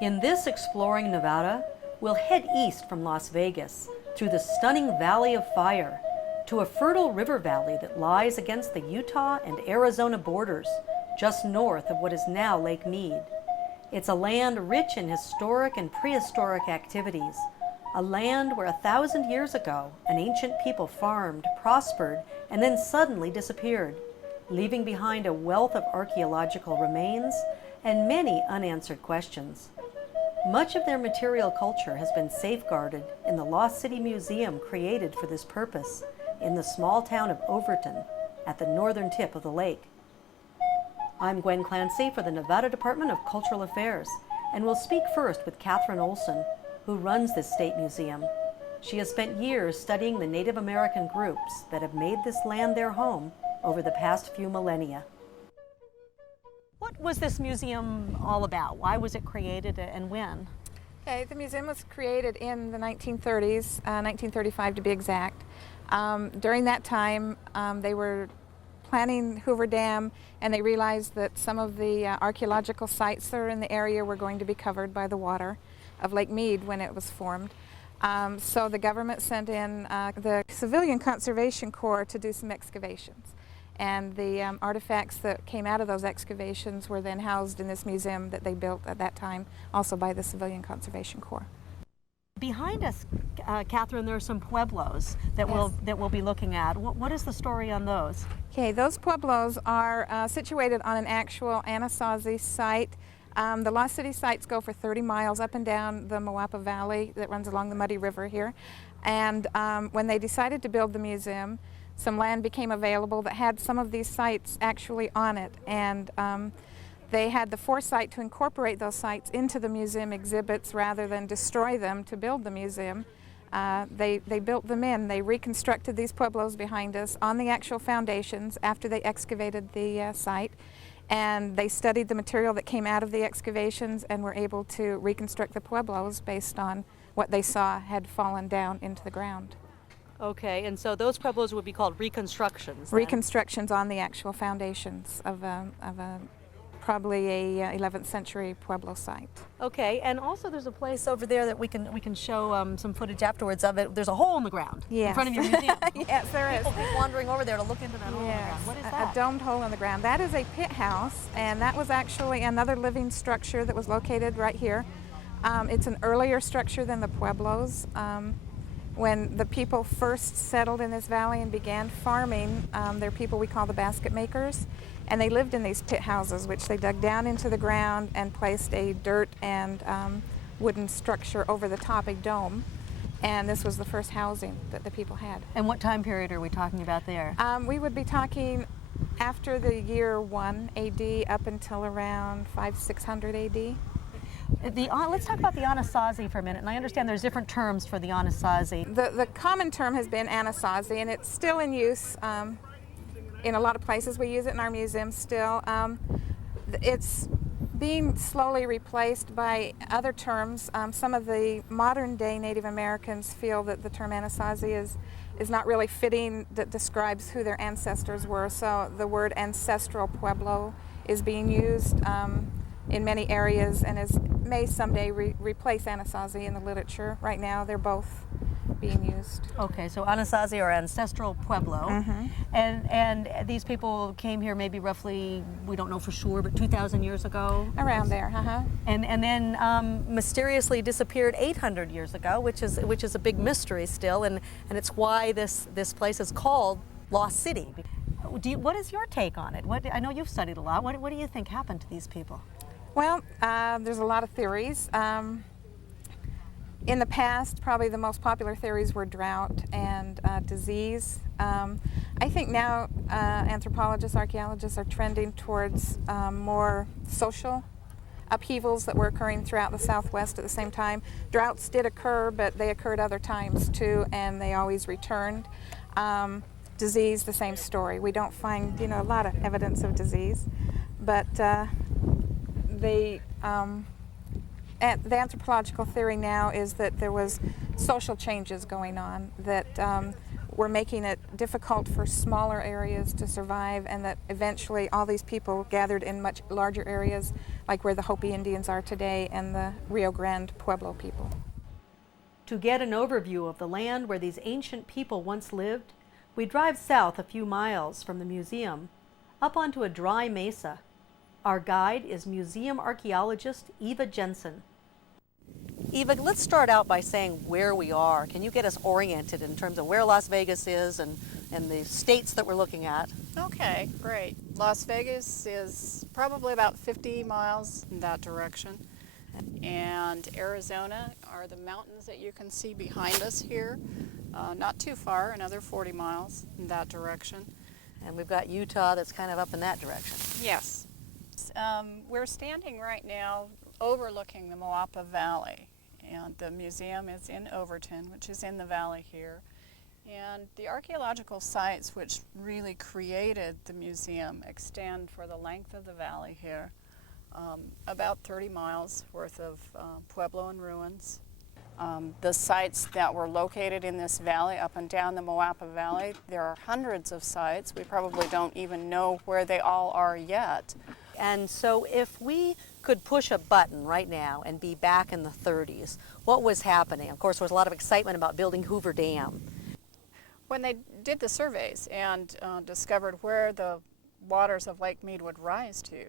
In this Exploring Nevada, we'll head east from Las Vegas through the stunning Valley of Fire to a fertile river valley that lies against the Utah and Arizona borders, just north of what is now Lake Mead. It's a land rich in historic and prehistoric activities, a land where 1,000 years ago an ancient people farmed, prospered, and then suddenly disappeared, leaving behind a wealth of archaeological remains and many unanswered questions. Much of their material culture has been safeguarded in the Lost City Museum created for this purpose in the small town of Overton at the northern tip of the lake. I'm Gwen Clancy for the Nevada Department of Cultural Affairs, and we'll speak first with Catherine Olson, who runs this state museum. She has spent years studying the Native American groups that have made this land their home over the past few millennia. What was this museum all about? Why was it created and when? Okay, the museum was created in the 1930s, 1935 to be exact. During that time, they were planning Hoover Dam, and they realized that some of the archaeological sites that are in the area were going to be covered by the water of Lake Mead when it was formed. So the government sent in the Civilian Conservation Corps to do some excavations. And the artifacts that came out of those excavations were then housed in this museum that they built at that time, also by the Civilian Conservation Corps. Behind us, Catherine, there are some pueblos that we'll be looking at. What is the story on those? Okay, those pueblos are situated on an actual Anasazi site. The Lost City sites go for 30 miles up and down the Moapa Valley that runs along the Muddy River here. And when they decided to build the museum, some land became available that had some of these sites actually on it, and they had the foresight to incorporate those sites into the museum exhibits rather than destroy them to build the museum. They built them in. They reconstructed these pueblos behind us on the actual foundations after they excavated the site, and they studied the material that came out of the excavations and were able to reconstruct the pueblos based on what they saw had fallen down into the ground. Okay, and so those pueblos would be called reconstructions then? Reconstructions on the actual foundations of probably a 11th century Pueblo site. Okay, and also there's a place over there that we can show some footage afterwards of it. There's a hole in the ground in front of your museum. Yes, there is. People keep wandering over there to look into that hole in the ground. What is that? A domed hole in the ground. That is a pit house, and that was actually another living structure that was located right here. It's an earlier structure than the Pueblos. When the people first settled in this valley and began farming, they're people we call the basket makers, and they lived in these pit houses, which they dug down into the ground and placed a dirt and wooden structure over the top, a dome, and this was the first housing that the people had. And what time period are we talking about there? We would be talking after the year 1 AD up until around 600 AD. Let's talk about the Anasazi for a minute, and I understand there's different terms for the Anasazi. The common term has been Anasazi, and it's still in use in a lot of places. We use it in our museum still. It's being slowly replaced by other terms. Some of the modern day Native Americans feel that the term Anasazi is not really fitting, that describes who their ancestors were, so the word ancestral Pueblo is being used in many areas and may someday replace Anasazi in the literature. Right now they're both being used. Okay, so Anasazi or ancestral Pueblo, and these people came here maybe roughly, we don't know for sure, but 2,000 years ago? Around there, And then mysteriously disappeared 800 years ago, which is a big mystery still, and it's why this place is called Lost City. What is your take on it? I know you've studied a lot. What do you think happened to these people? Well, there's a lot of theories. In the past, probably the most popular theories were drought and disease. I think now anthropologists, archaeologists are trending towards more social upheavals that were occurring throughout the Southwest at the same time. Droughts did occur, but they occurred other times too, and they always returned. Disease, the same story. We don't find, a lot of evidence of disease, but the anthropological theory now is that there was social changes going on that were making it difficult for smaller areas to survive, and that eventually all these people gathered in much larger areas, like where the Hopi Indians are today and the Rio Grande Pueblo people. To get an overview of the land where these ancient people once lived, we drive south a few miles from the museum, up onto a dry mesa. Our guide is museum archaeologist Eva Jensen. Eva, let's start out by saying where we are. Can you get us oriented in terms of where Las Vegas is and the states that we're looking at? Okay, great. Las Vegas is probably about 50 miles in that direction. And Arizona are the mountains that you can see behind us here. Not too far, another 40 miles in that direction. And we've got Utah that's kind of up in that direction. Yes. We're standing right now overlooking the Moapa Valley. And the museum is in Overton, which is in the valley here. And the archaeological sites which really created the museum extend for the length of the valley here. About 30 miles worth of Puebloan ruins. The sites that were located in this valley, up and down the Moapa Valley, there are hundreds of sites. We probably don't even know where they all are yet. And so if we could push a button right now and be back in the 30s, what was happening? Of course, there was a lot of excitement about building Hoover Dam. When they did the surveys and discovered where the waters of Lake Mead would rise to,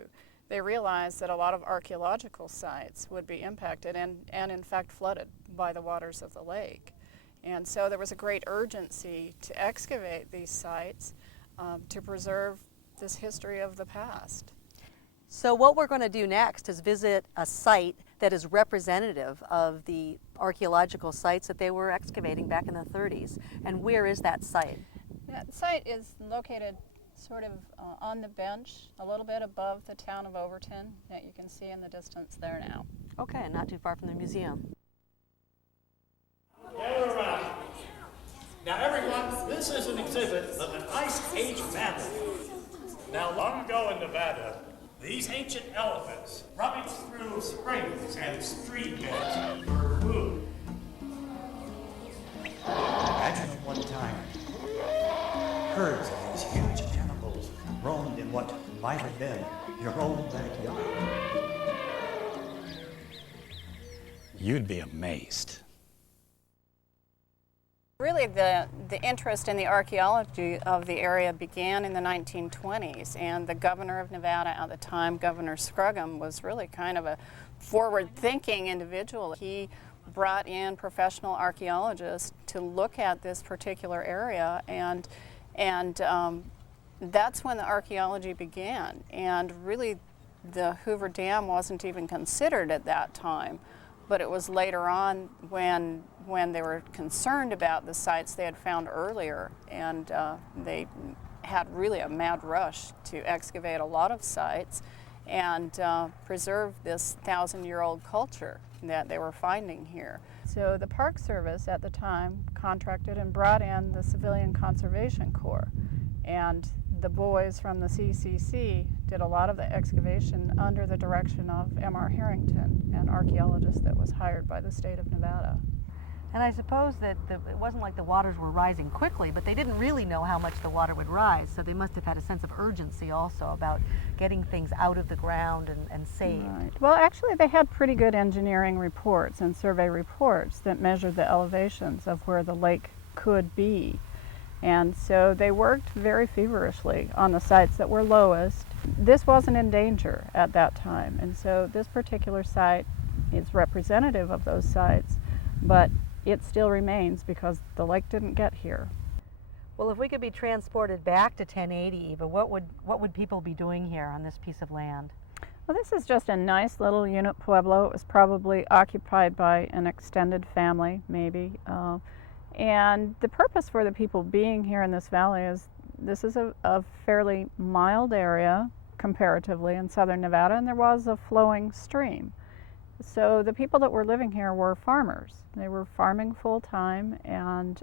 they realized that a lot of archaeological sites would be impacted and in fact flooded by the waters of the lake. And so there was a great urgency to excavate these sites to preserve this history of the past. So what we're going to do next is visit a site that is representative of the archaeological sites that they were excavating back in the 30s. And where is that site? That site is located sort of on the bench, a little bit above the town of Overton that you can see in the distance there now. Okay, not too far from the museum. Gather around. Now everyone, this is an exhibit of an Ice Age mammoth. Now long ago in Nevada, these ancient elephants rummaged through springs and stream beds for food. Imagine at one time, herds of these huge animals roamed in what might have been your own backyard. You'd be amazed. Really, the interest in the archaeology of the area began in the 1920s, and the governor of Nevada at the time, Governor Scrugham, was really kind of a forward-thinking individual. He brought in professional archaeologists to look at this particular area, and that's when the archaeology began. And really, the Hoover Dam wasn't even considered at that time. But it was later on when they were concerned about the sites they had found earlier, and they had really a mad rush to excavate a lot of sites and preserve this 1,000-year-old culture that they were finding here. So the Park Service at the time contracted and brought in the Civilian Conservation Corps, and the boys from the CCC did a lot of the excavation under the direction of M.R. Harrington, an archaeologist that was hired by the state of Nevada. And I suppose that it wasn't like the waters were rising quickly, but they didn't really know how much the water would rise, so they must have had a sense of urgency also about getting things out of the ground and saved. Right. Well, actually they had pretty good engineering reports and survey reports that measured the elevations of where the lake could be. And so they worked very feverishly on the sites that were lowest. This wasn't in danger at that time, and so this particular site is representative of those sites, but it still remains because the lake didn't get here. Well, if we could be transported back to 1080, Eva, what would people be doing here on this piece of land? Well, this is just a nice little unit pueblo. It was probably occupied by an extended family, maybe. And the purpose for the people being here in this valley is this is a fairly mild area comparatively in southern Nevada, and there was a flowing stream. So the people that were living here were farmers. They were farming full-time, and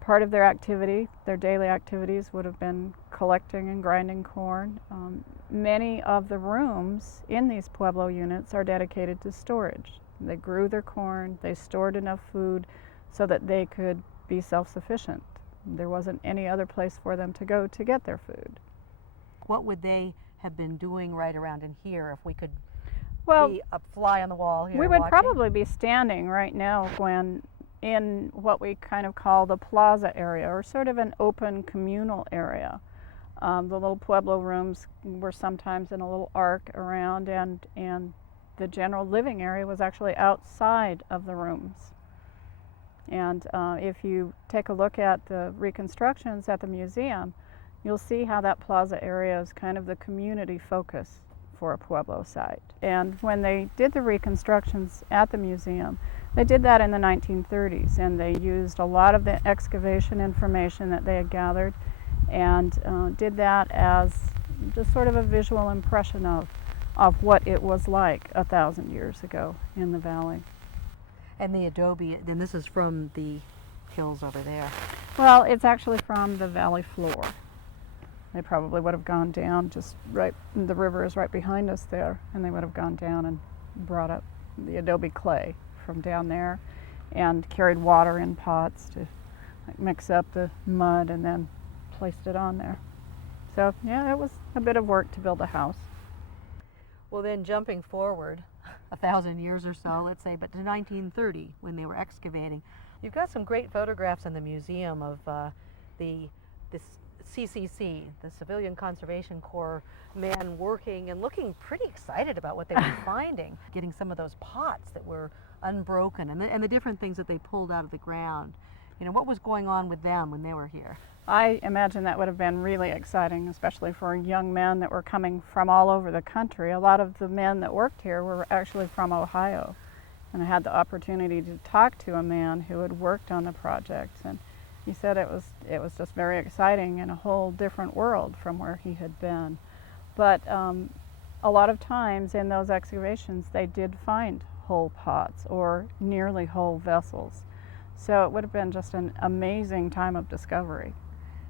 part of their activity, their daily activities, would have been collecting and grinding corn. Many of the rooms in these pueblo units are dedicated to storage. They grew their corn, they stored enough food so that they could be self-sufficient. There wasn't any other place for them to go to get their food. What would they have been doing right around in here if we could Well, be a fly on the wall here we would watching? probably be standing right now when in what we kind of call the plaza area, or sort of an open communal area. The little Pueblo rooms were sometimes in a little arc around, and the general living area was actually outside of the rooms. And if you take a look at the reconstructions at the museum, you'll see how that plaza area is kind of the community focus for a Pueblo site. And when they did the reconstructions at the museum, they did that in the 1930s, and they used a lot of the excavation information that they had gathered and did that as just sort of a visual impression of what it was like 1,000 years ago in the valley. And the adobe, and this is from the hills over there. Well, it's actually from the valley floor. They probably would have gone down just right, the river is right behind us there, and they would have gone down and brought up the adobe clay from down there and carried water in pots to mix up the mud and then placed it on there. So yeah, it was a bit of work to build a house. Well, then jumping forward 1,000 years or so, let's say, but to 1930 when they were excavating, you've got some great photographs in the museum of the CCC, the Civilian Conservation Corps men working and looking pretty excited about what they were finding, getting some of those pots that were unbroken and the different things that they pulled out of the ground. You know, what was going on with them when they were here? I imagine that would have been really exciting, especially for young men that were coming from all over the country. A lot of the men that worked here were actually from Ohio, and I had the opportunity to talk to a man who had worked on the project, and he said it was just very exciting in a whole different world from where he had been. But a lot of times in those excavations they did find whole pots or nearly whole vessels. So it would have been just an amazing time of discovery.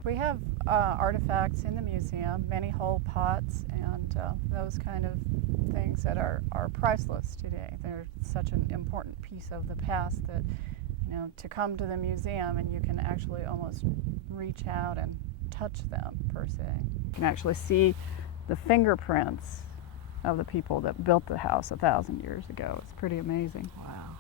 We have artifacts in the museum, many whole pots and those kind of things that are priceless today. They're such an important piece of the past that, you know, to come to the museum and you can actually almost reach out and touch them, per se. You can actually see the fingerprints of the people that built the house 1,000 years ago. It's pretty amazing. Wow.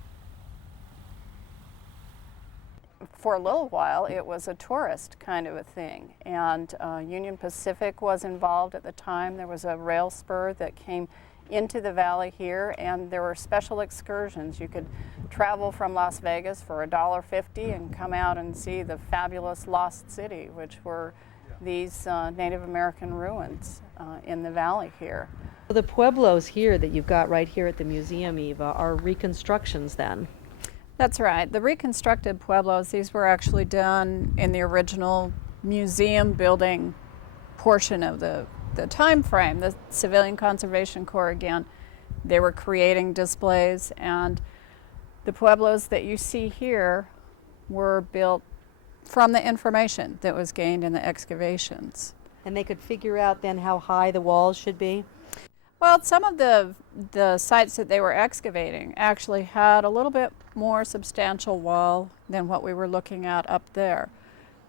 For a little while, it was a tourist kind of a thing, and Union Pacific was involved at the time. There was a rail spur that came into the valley here, and there were special excursions. You could travel from Las Vegas for $1.50 and come out and see the fabulous Lost City, which were these Native American ruins in the valley here. The pueblos here that you've got right here at the museum, Eva, are reconstructions then? That's right. The reconstructed pueblos, these were actually done in the original museum building portion of the time frame. The Civilian Conservation Corps, again, they were creating displays, and the pueblos that you see here were built from the information that was gained in the excavations. And they could figure out then how high the walls should be? Well, some of the sites that they were excavating actually had a little bit more substantial wall than what we were looking at up there.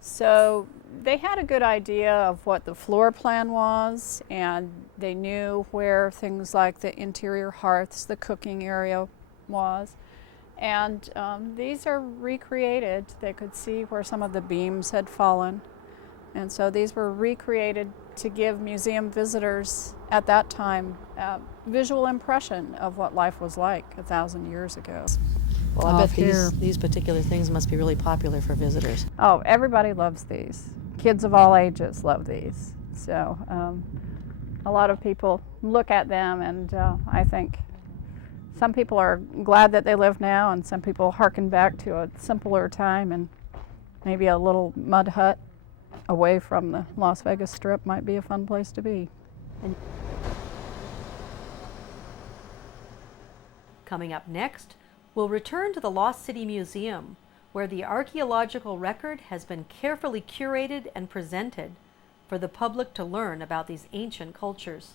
So they had a good idea of what the floor plan was, and they knew where things like the interior hearths, the cooking area was. And these are recreated. They could see where some of the beams had fallen. And so these were recreated to give museum visitors at that time a visual impression of what life was like 1,000 years ago. Well, I bet these particular things must be really popular for visitors. Oh, everybody loves these. Kids of all ages love these. So a lot of people look at them, and I think some people are glad that they live now, and some people harken back to a simpler time, and maybe a little mud hut away from the Las Vegas Strip might be a fun place to be. Coming up next, we'll return to the Lost City Museum, where the archaeological record has been carefully curated and presented for the public to learn about these ancient cultures.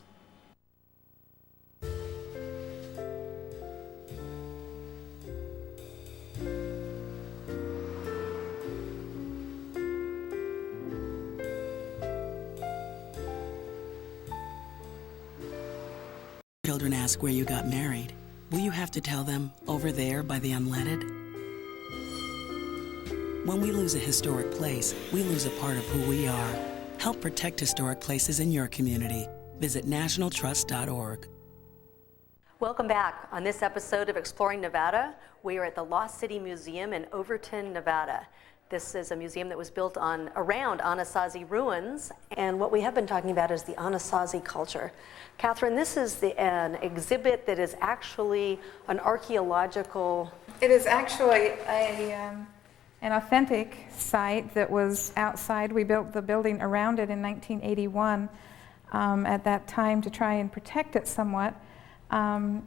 Children ask where you got married. Will you have to tell them, over there by the unleaded? When we lose a historic place, we lose a part of who we are. Help protect historic places in your community. Visit nationaltrust.org. Welcome back. On this episode of Exploring Nevada, we are at the Lost City Museum in Overton, Nevada. This is a museum that was built around Anasazi ruins, and what we have been talking about is the Anasazi culture. Catherine, this is an exhibit that is actually an archaeological... It is actually an authentic site that was outside. We built the building around it in 1981 at that time to try and protect it somewhat. And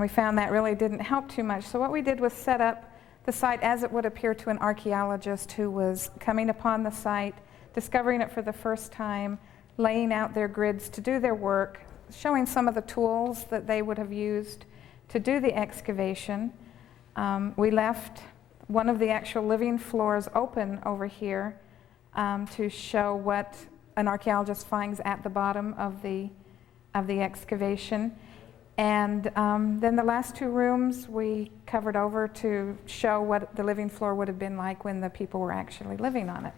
we found that really didn't help too much. So what we did was set up the site as it would appear to an archaeologist who was coming upon the site, discovering it for the first time, laying out their grids to do their work, showing some of the tools that they would have used to do the excavation. We left one of the actual living floors open over here to show what an archaeologist finds at the bottom of the excavation. And then the last two rooms we covered over to show what the living floor would have been like when the people were actually living on it.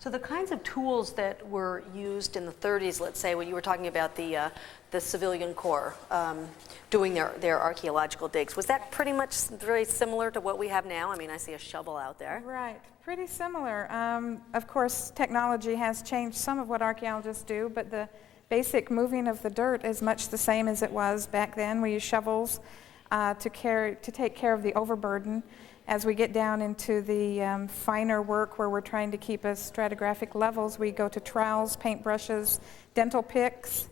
So the kinds of tools that were used in the 30s, let's say, when you were talking about the civilian corps doing their archaeological digs, was that pretty much very similar to what we have now? I mean, I see a shovel out there. Right, pretty similar. Of course, technology has changed some of what archaeologists do, but the basic moving of the dirt is much the same as it was back then. We use shovels to take care of the overburden. As we get down into the finer work where we're trying to keep us stratigraphic levels, we go to trowels, paintbrushes, dental picks.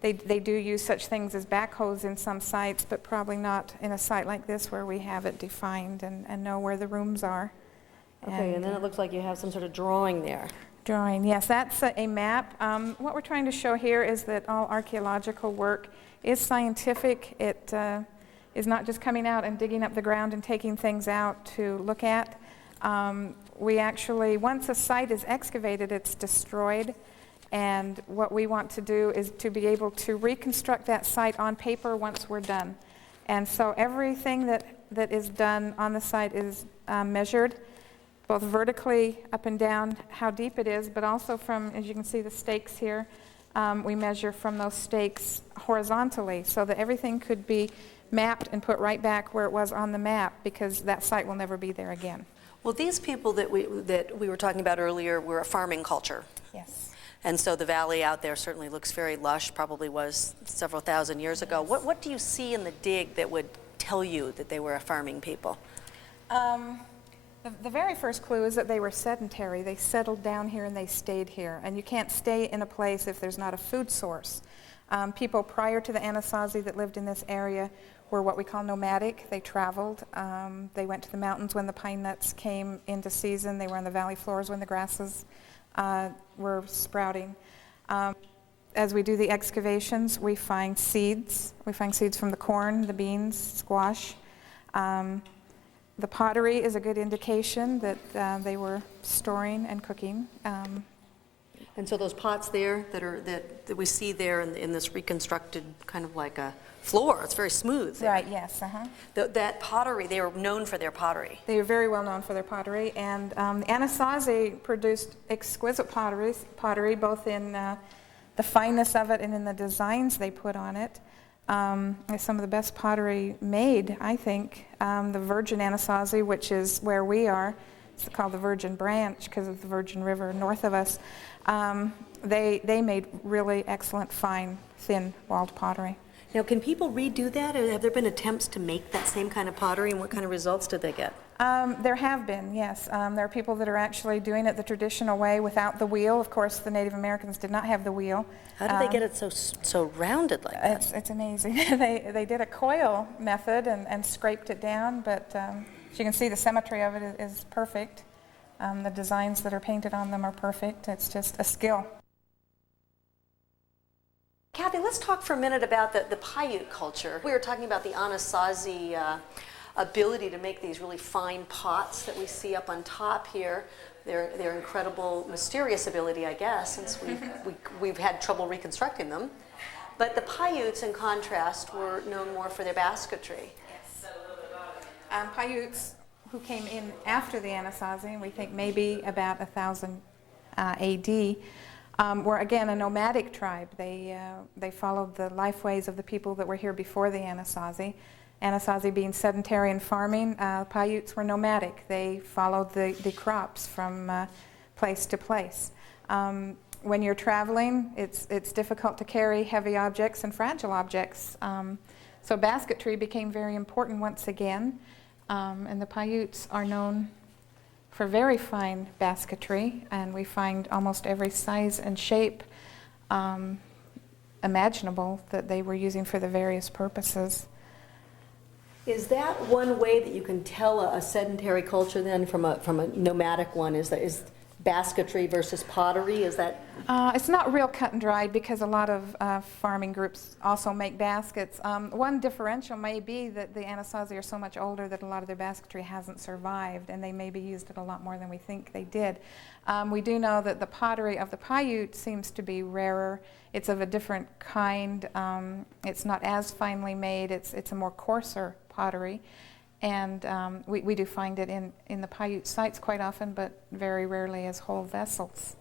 They do use such things as backhoes in some sites, but probably not in a site like this where we have it defined and know where the rooms are. Okay, and then it looks like you have some sort of drawing there. Drawing, yes, that's a map. What we're trying to show here is that all archaeological work is scientific. It is not just coming out and digging up the ground and taking things out to look at. We actually, once a site is excavated, it's destroyed. And what we want to do is to be able to reconstruct that site on paper once we're done. And so everything that is done on the site is measured, both vertically up and down, how deep it is, but also from, as you can see the stakes here, we measure from those stakes horizontally so that everything could be mapped and put right back where it was on the map, because that site will never be there again. Well, these people that we were talking about earlier were a farming culture. Yes. And so the valley out there certainly looks very lush, probably was several thousand years ago. What do you see in the dig that would tell you that they were a farming people? The very first clue is that they were sedentary. They settled down here and they stayed here. And you can't stay in a place if there's not a food source. People prior to the Anasazi that lived in this area were what we call nomadic. They traveled. They went to the mountains when the pine nuts came into season. They were on the valley floors when the grasses were sprouting. As we do the excavations, we find seeds. We find seeds from the corn, the beans, squash. The pottery is a good indication that they were storing and cooking. And so those pots there that we see there in this reconstructed kind of like a floor, it's very smooth there. Right, yes, That pottery, they were known for their pottery. They were very well known for their pottery, and the Anasazi produced exquisite pottery both in the fineness of it and in the designs they put on it. It's some of the best pottery made, I think. The Virgin Anasazi, which is where we are, it's called the Virgin Branch because of the Virgin River north of us. They made really excellent, fine, thin-walled pottery. Now, can people redo that? Have there been attempts to make that same kind of pottery, and what kind of results did they get? There have been, yes. There are people that are actually doing it the traditional way without the wheel. Of course, the Native Americans did not have the wheel. How did they get it so rounded like that? It's amazing. They did a coil method and scraped it down, but as you can see, the symmetry of it is perfect. The designs that are painted on them are perfect. It's just a skill. Kathy, let's talk for a minute about the Paiute culture. We were talking about the Anasazi ability to make these really fine pots that we see up on top here. their incredible, mysterious ability, I guess, since we've had trouble reconstructing them. But the Paiutes, in contrast, were known more for their basketry. Paiutes, who came in after the Anasazi, we think maybe about 1000 AD, were again a nomadic tribe. They followed the lifeways of the people that were here before the Anasazi. Anasazi being sedentary and farming, Paiutes were nomadic. They followed the crops from place to place. When you're traveling, it's difficult to carry heavy objects and fragile objects. So basketry became very important once again. And the Paiutes are known for very fine basketry, and we find almost every size and shape imaginable that they were using for the various purposes. Is that one way that you can tell a sedentary culture then from a nomadic one? Is basketry versus pottery? Is that? It's not real cut and dried because a lot of farming groups also make baskets. One differential may be that the Anasazi are so much older that a lot of their basketry hasn't survived, and they maybe used it a lot more than we think they did. We do know that the pottery of the Paiute seems to be rarer. It's of a different kind. It's not as finely made. It's a more coarser pottery. And we do find it in the Paiute sites quite often, but very rarely as whole vessels.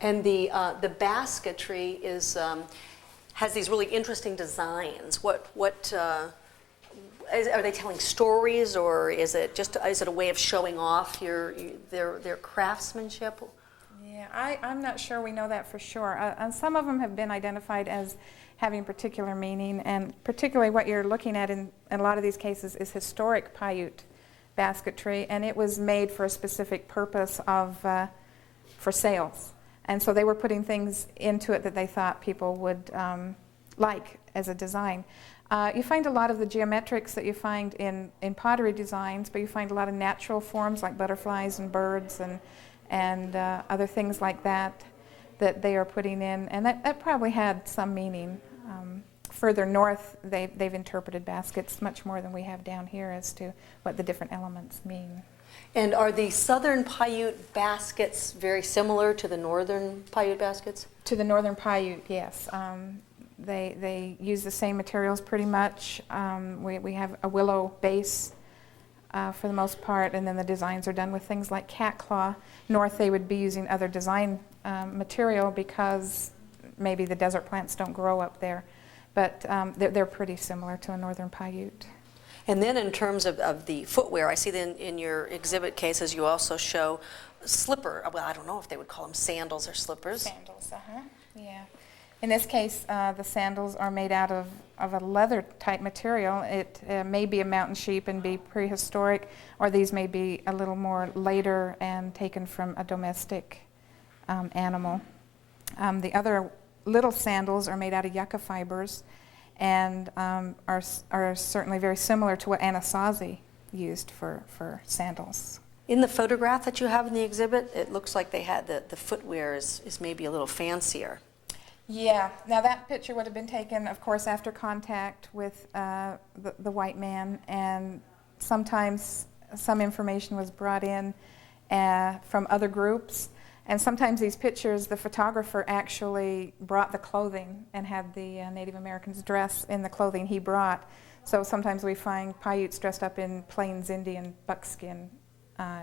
And the basketry has these really interesting designs. Are they telling stories, or is it a way of showing off their craftsmanship? Yeah, I'm not sure we know that for sure. And some of them have been identified as having particular meaning, and particularly what you're looking at in a lot of these cases is historic Paiute basketry, and it was made for a specific purpose for sales. And so they were putting things into it that they thought people would like as a design. You find a lot of the geometrics that you find in pottery designs, but you find a lot of natural forms like butterflies and birds and other things like that they are putting in, and that probably had some meaning. Further north, they've interpreted baskets much more than we have down here as to what the different elements mean. And are the southern Paiute baskets very similar to the northern Paiute baskets? To the northern Paiute, yes. They use the same materials pretty much. We have a willow base for the most part, and then the designs are done with things like cat claw. North, they would be using other design material because maybe the desert plants don't grow up there. But they're pretty similar to a northern Paiute. And then in terms of the footwear, I see that in your exhibit cases you also show slipper. Well, I don't know if they would call them sandals or slippers. Sandals, yeah. In this case, the sandals are made out of a leather-type material. It may be a mountain sheep and be prehistoric, or these may be a little more later and taken from a domestic animal. The other little sandals are made out of yucca fibers and are certainly very similar to what Anasazi used for sandals. In the photograph that you have in the exhibit, it looks like they had the footwear is maybe a little fancier. Yeah. Now that picture would have been taken, of course, after contact with the white man, and sometimes some information was brought in from other groups. And sometimes these pictures, the photographer actually brought the clothing and had the Native Americans dress in the clothing he brought. So sometimes we find Paiutes dressed up in Plains Indian buckskin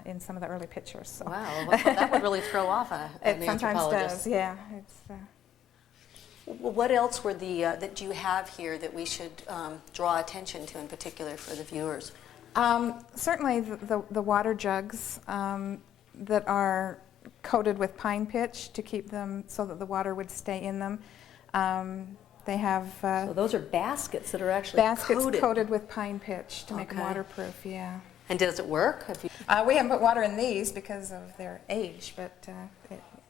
in some of the early pictures. So. Wow, well, that would really throw off an it sometimes anthropologist. does, yeah. What else were that you have here that we should draw attention to in particular for the viewers? Certainly the water jugs that are coated with pine pitch to keep them so that the water would stay in them. They have so those are baskets that are actually coated with pine pitch to make them waterproof, yeah. And does it work? We haven't put water in these because of their age, but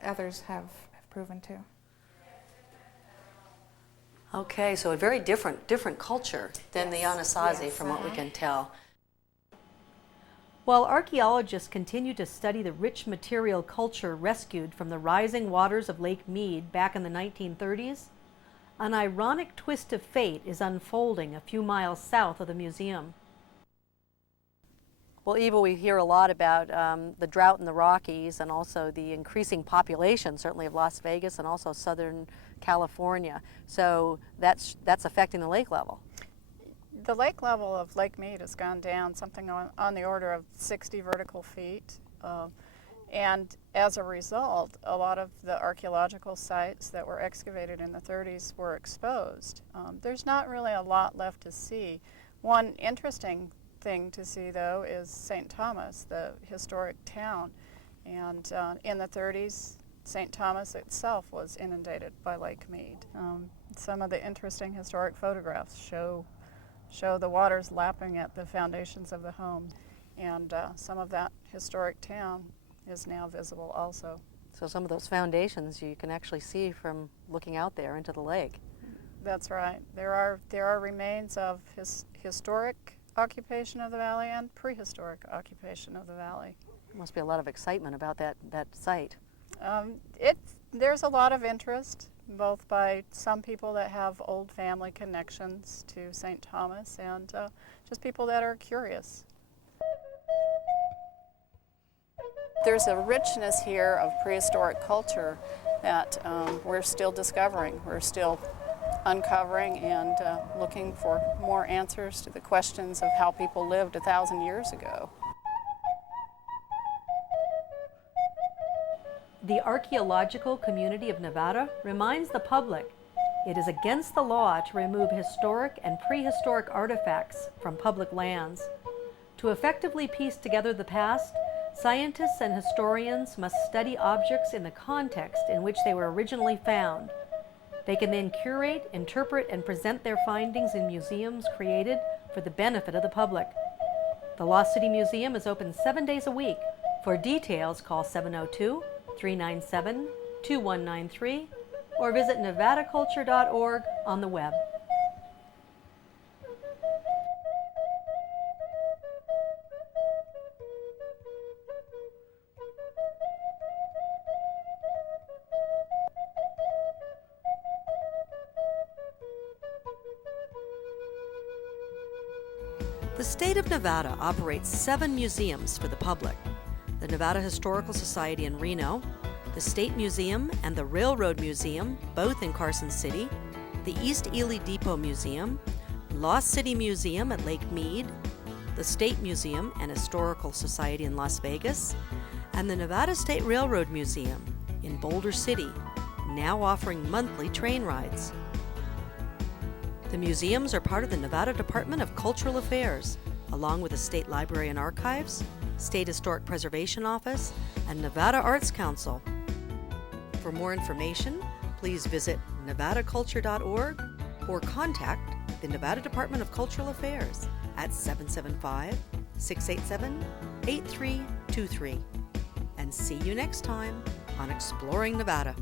others have proven to. Okay, so a very different culture than the Anasazi, yes, from what we can tell. While archaeologists continue to study the rich material culture rescued from the rising waters of Lake Mead back in the 1930s, an ironic twist of fate is unfolding a few miles south of the museum. Well, Eva, we hear a lot about the drought in the Rockies and also the increasing population, certainly of Las Vegas and also Southern California. So that's affecting the lake level. The lake level of Lake Mead has gone down something on the order of 60 vertical feet. And as a result, a lot of the archaeological sites that were excavated in the 30s were exposed. There's not really a lot left to see. One interesting thing to see, though, is St. Thomas, the historic town. And in the 30s, St. Thomas itself was inundated by Lake Mead. Some of the interesting historic photographs show the waters lapping at the foundations of the homes. And some of that historic town is now visible also. So some of those foundations you can actually see from looking out there into the lake. That's right. There are remains of historic occupation of the valley and prehistoric occupation of the valley. There must be a lot of excitement about that site. There's a lot of interest, both by some people that have old family connections to St. Thomas and just people that are curious. There's a richness here of prehistoric culture that we're still discovering. We're still uncovering and looking for more answers to the questions of how people lived 1,000 years ago. The archaeological community of Nevada reminds the public it is against the law to remove historic and prehistoric artifacts from public lands. To effectively piece together the past, scientists and historians must study objects in the context in which they were originally found. They can then curate, interpret, and present their findings in museums created for the benefit of the public. The Lost City Museum is open 7 days a week. For details, call 702-397-2193 or visit nevadaculture.org on the web. The state of Nevada operates 7 museums for the public: the Nevada Historical Society in Reno, the State Museum and the Railroad Museum, both in Carson City, the East Ely Depot Museum, Lost City Museum at Lake Mead, the State Museum and Historical Society in Las Vegas, and the Nevada State Railroad Museum in Boulder City, now offering monthly train rides. The museums are part of the Nevada Department of Cultural Affairs, along with the State Library and Archives, State Historic Preservation Office, and Nevada Arts Council. For more information, please visit nevadaculture.org or contact the Nevada Department of Cultural Affairs at 775-687-8323. And see you next time on Exploring Nevada.